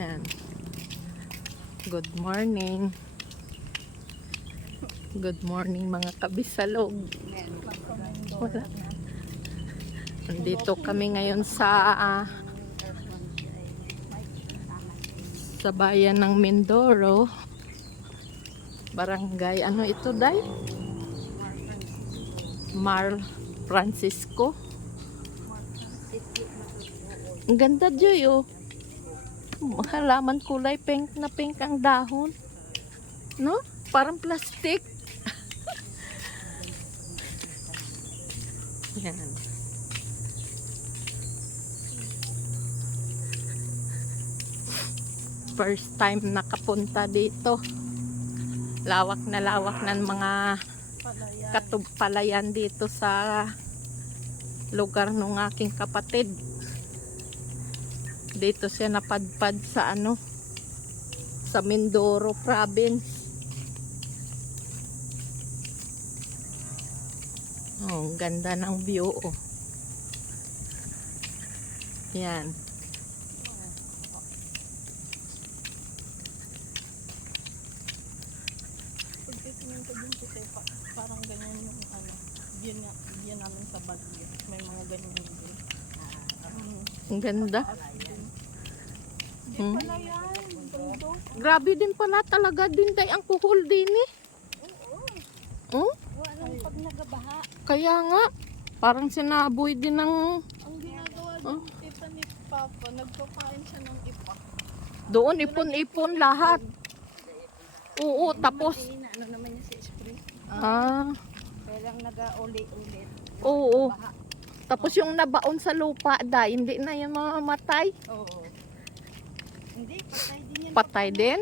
Yan. Good morning. Good morning mga kabisalog. Wala. Nandito kami ngayon sa bayan ng Mindoro. Barangay, ano ito, Day? Mar Francisco. Ang ganda, Joy, oh. Halaman kulay pink na pink ang dahon. No? Parang plastic. Yan. First time nakapunta dito. Lawak na lawak ng mga palayan dito sa lugar ng aking kapatid. Dito siya napadpad sa sa Mindoro province. Oh, ang ganda ng view, oh. Yan. Pagtitingin ko din kasi parang ganyan yung view namin sa Baguio. May mga ganyan din. Ang ganda. Di pala yan. Bundok. Grabe din pala talaga din day ang kuhol din eh. Oh? Walang pag nagabaha. Kaya nga, parang sinaboy din ng Ang ginagawa ng tita ni Papa, nagpapakain siya ng ipa. doon ipon-ipon lahat. Oo, tapos Ano naman niya sa spray? Kaya lang naga-uli-ulit. oo. Tapos yung nabaon sa lupa day, hindi na yan mamamatay. Oo. Hindi, patay din yan. Patay din?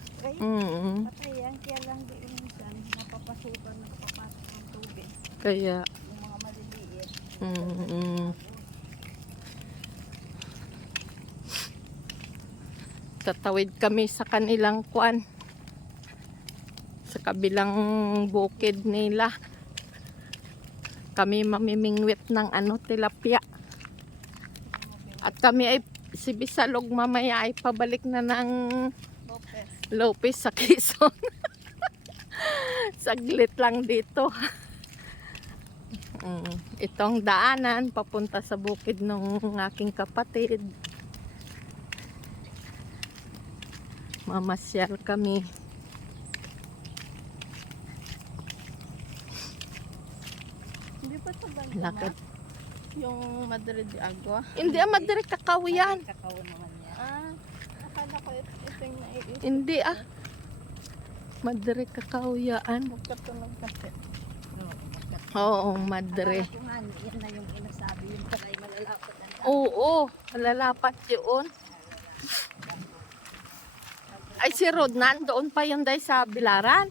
Spray. Mm. Patay yan, kaya lang di minsan napapasukan, napapasok ng tubig. Kaya Yung mga maliliit. Tatawid kami sa kanilang kuan. Sa kabilang bukid nila. Kami mamimingwit ng tilapia. At kami ay si Bisalog mamaya ay pabalik na ng Lopez sa Quezon. Saglit lang dito. Itong daanan papunta sa bukid ng aking kapatid. Mamasyal kami. Hindi pa sa banda Lakad. yung Madre de Agua? Hindi, Madre Cacao yan. Kakao naman yan. Akala ko ito yung naiisip. Hindi Madre Cacao yan. Magkatunog kasi. Oo, Madre. Akala ko nga, yan na yung inasabi. Yung talay malalapat na. Oo, malalapat yun. Ay, si Rod, nandoon pa yun dahil sa Bilaran.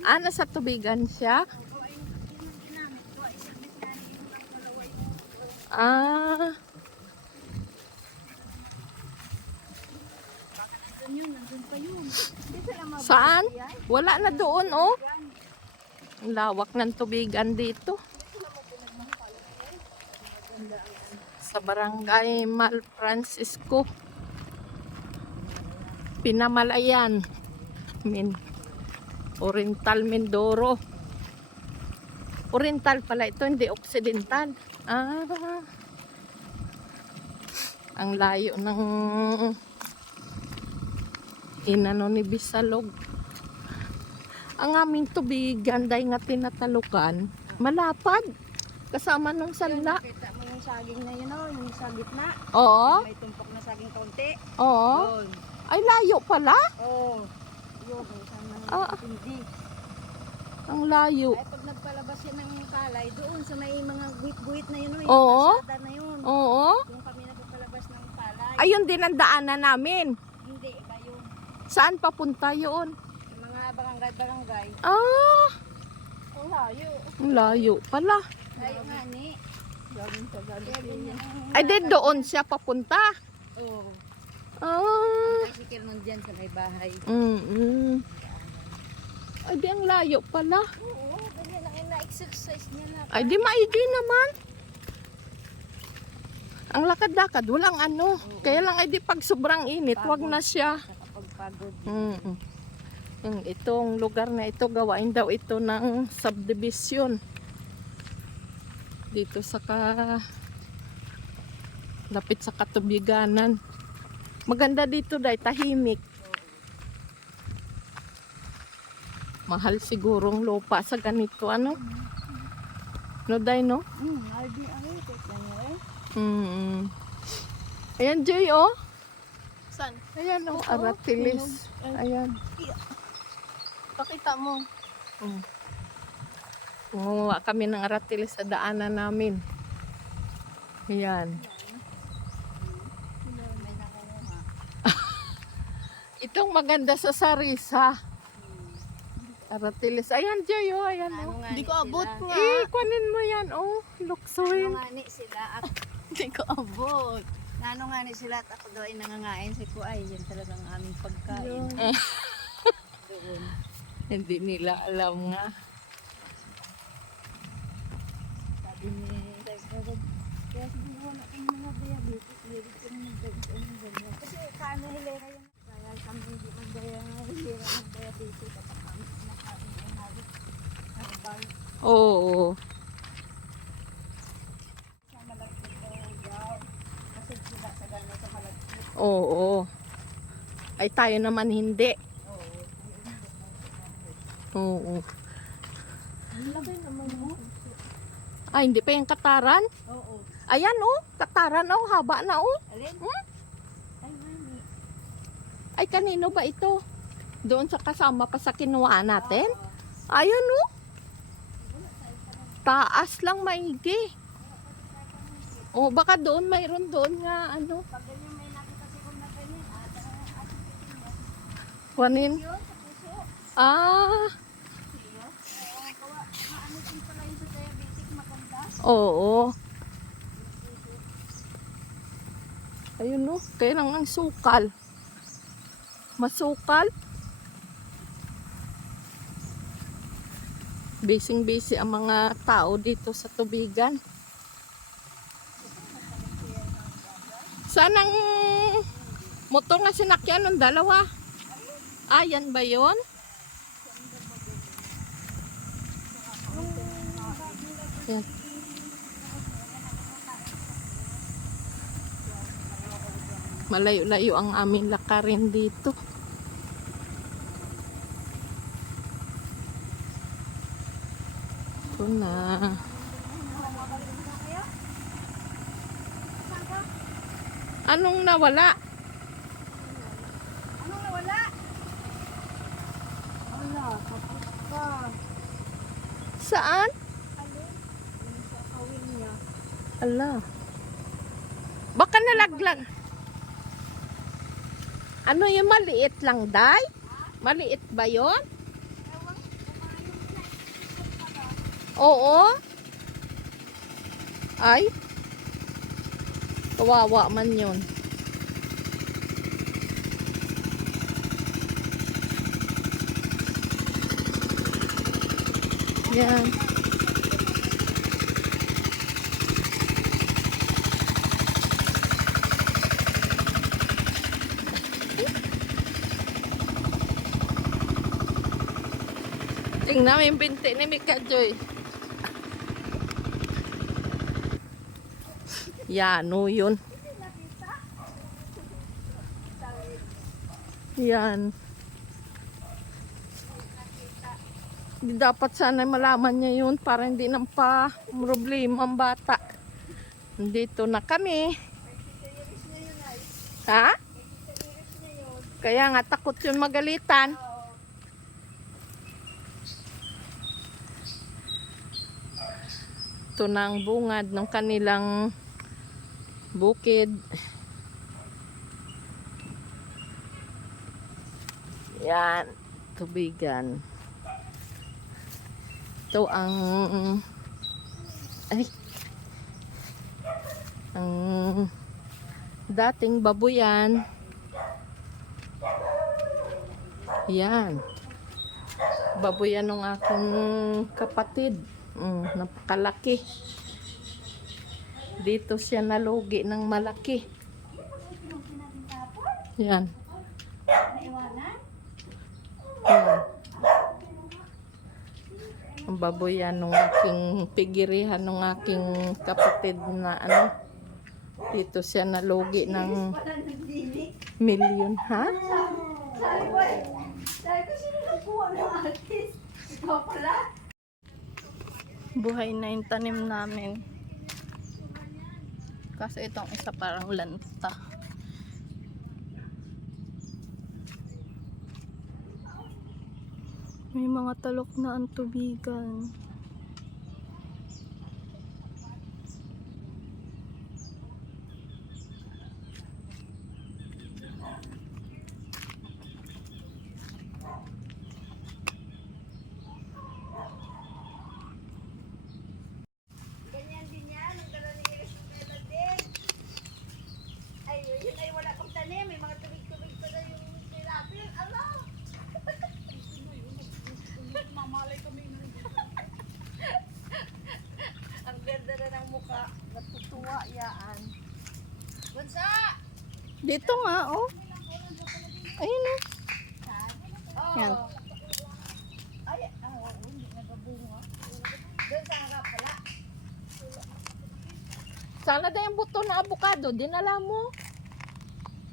Nasa tubigan siya. Saan? Wala na doon, oh. Ang lawak ng tubigan dito. Sa barangay Mal Francisco. Pinamalayan. Oriental Mindoro. Oriental pala ito, hindi Occidental. Ang layo ng inano ni Bisalog. Ang aming tubigan dahil nga tinatalukan, malapad. Kasama nung sanla. Kita mo yung saging na yun, yung sa gitna. Oo. May tumpok na saging kaunti. Oo. Yun. Ay, layo pala. Oo. Yun, sana hindi. Ang layo. Ay, pag nagpalabas yan ng palay, doon sa may mga guhit-guhit na yun, yung Oo. kasada na yun. Oo. Yung kami nagpalabas ng palay. Ayun din ang daanan namin. Hindi, iba yun. Saan papunta yun? Yung mga barangay-barangay. Ang layo pala. Layo nga ni. Gawin sa galing. Ay, din doon siya papunta. Oo. Tricycle nun dyan sa may bahay. Ay, di ang layo pala. Oo, ganyan ang ina-exercise niya na. Ay, di maigi naman. Ang lakad-lakad, walang ano. Kaya lang ay di pag sobrang init, wag na siya. Nakapagpagod. Itong lugar na ito, gawain daw ito ng subdivision. Dito sa lapit sa Katubiganan. Maganda dito dahil tahimik. Mahal sigurong lupa sa ganito, ano? No, day, no? Ayan, Joy, oh. San? Ayan, oh, aratilis. Ayan. Pakita mo. Kumuha kami ng aratilis sa daanan namin. Ayan. Itong maganda sa sarisa. Aratilis. Ayan, Joy, oh. Ayan, oh. Hindi ko abot nga. Kunin mo yan, oh. Luksuin. Nga ni sila at Hindi ko abot. nga ni sila at ako doon ay nangangain si Kuay. Yan talagang aming pagkain. Doon. Hindi nila alam nga. Sabi ni Dagdag, kaya siguro wala kang mga diabetes. Hindi ko rin mag-diabetes ng ganyan. Kasi kano hilera yun. Kaya kami hindi mag-hilera ng diabetes. At kami nakain ay halos. Nakabal. Oo. Sa malagkit daw yaw. Kasi sila sa gano'n sa malagkit. Oo. Ay tayo naman hindi. Oo. Ang laki naman mo. Ay, hindi pa yung kataran? Oo. Ayan, oh. Kataran, oh. Haba na, oh. Alin? Hmm? Ay, mami. Ay, kanino ba ito? Doon sa kasama pa sa kinuha natin? Ayan, oh. Taas lang maigi. Oh, baka doon, mayroon doon nga, ano. Pag ganyan may nakita siguro na ganyan. Kunin. Yun, sa puso. Ah, Maano din pala yung sa diabetic maganda. oo. Ayun, no. Kaya lang ang sukal. Masukal. Busy-busy ang mga tao dito sa tubigan. Saan ang motor na sinakyan ng dalawa? Ayan ba yun? Yan. Malayo-layo ang aming lakarin dito. Ito na. Anong nawala? Anong nawala? Wala, tapos ka. Saan? Alin? Yung sa kawin niya. Ala. Baka nalaglag. Ano yung maliit lang, Day? Maliit ba yun? Ewan, kumain na. Oo. Ay. Kawawa man yun. Yan. Tingnan mo yung binti ni Mika Joy. Yan, no yun. Yan. Hindi dapat sana malaman niya yun para hindi nang pa problema ang bata. Dito na kami. Ha? Kaya nga takot yun magalitan. Ito na ang bungad ng kanilang bukid. Yan, tubigan. Ito ang ang dating babuyan. Yan. Babuyan ng aking kapatid. Napakalaki. Dito siya nalugi ng malaki. Yan. Naiwanan? Yan. Ang baboy yan nung aking pigirihan nung aking kapatid na ano. Dito siya nalugi ng Wala nagdinig. milyon, ha? Sabi ko, sino nagkuha ng artist? Ikaw pala? Buhay na yung tanim namin. Kasi itong isa parang lanta. May mga talok na ang tubigan. Ganyan din yan. Ang dala ni Isabela din. Ay, yun ay wala pang tanim. May mga tubig-tubig pa na yung tilapia. Ala! Mamalay kami ng Ang ganda na ng mukha. Natutuwa yaan. Bunsa! dito nga, oh. Ayun, oh. Oh. Yan. Ay, hindi nagabunga. Doon sa harap pala. Sana na yung buto na avocado, dinala mo.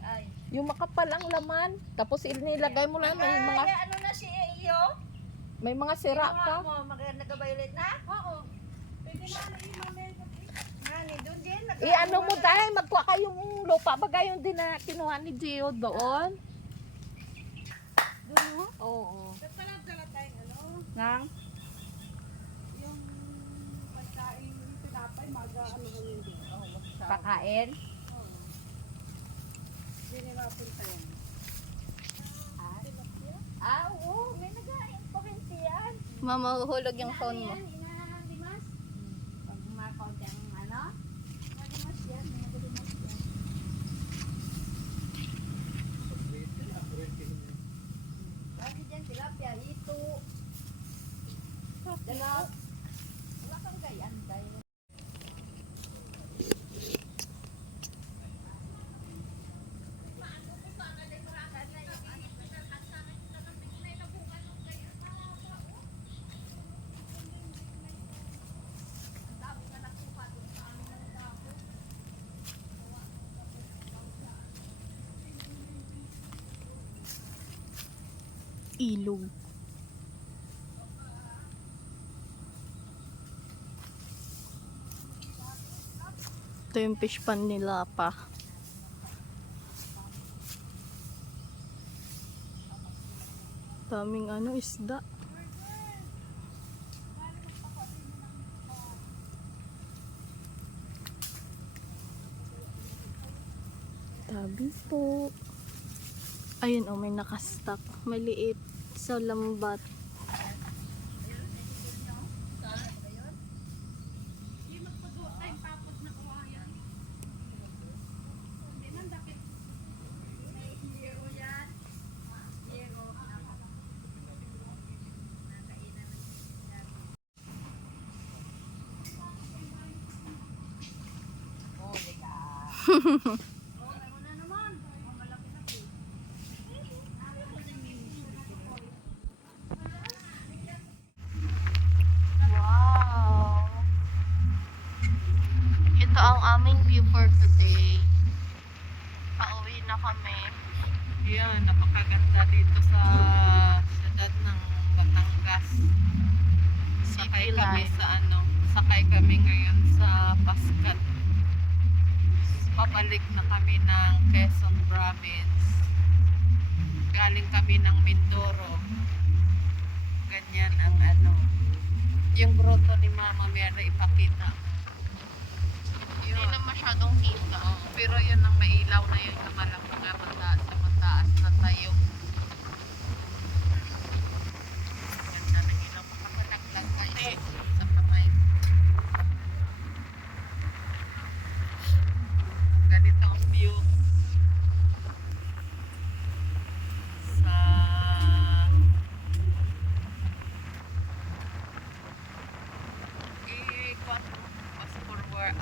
Ay. Yung makapal ang laman. Tapos nilagay mo lang Ay, ano na si iyo? may mga sira Kinuha ka. mo, nagka-violet na? Oo. Pwede na na yung mami. Nani, doon din. I-ano mo dahil magkuha kayong lupa. Bagay yung din na kinuha ni Gio doon. Doon mo? Oo. Dala tayong ano? Nang? Yung pagkain, tinapay, ano mo yun din. Pakain. Hindi nila punta yan. Ah, oo. May nagain pa rin siyan. Mama, uhulog yung phone mo. Inahalimas? Pag makaunti ang ano? Malimas yan. May nagalimas yan. Lagi dyan tilapia, hito. Dala. Wala kang gayan dahil. Ilog. Ito yung fish pan nila pa. Daming ano, isda. Tabi po. Ayun, oh, may nakastock. Maliit sa lambat. Wow! Ito ang aming view for today. Pauwi na kami. Yan, napakaganda dito sa siyudad ng Batangas. Sakay City kami line. sa ano, sakay kami ngayon sa Pascat. Pabalik na kami ng Quezon Province. Galing kami ng Mindoro. Ganyan ang ano. Yung grotto ni Mama Mary ipakita. Hindi na masyadong hita. Pero yun ang mailaw na yun na malaki nga mataas na tayo. Ganda ng ilaw. Makamalaglag kayo sa kamay. Ganito ang view sa fast forward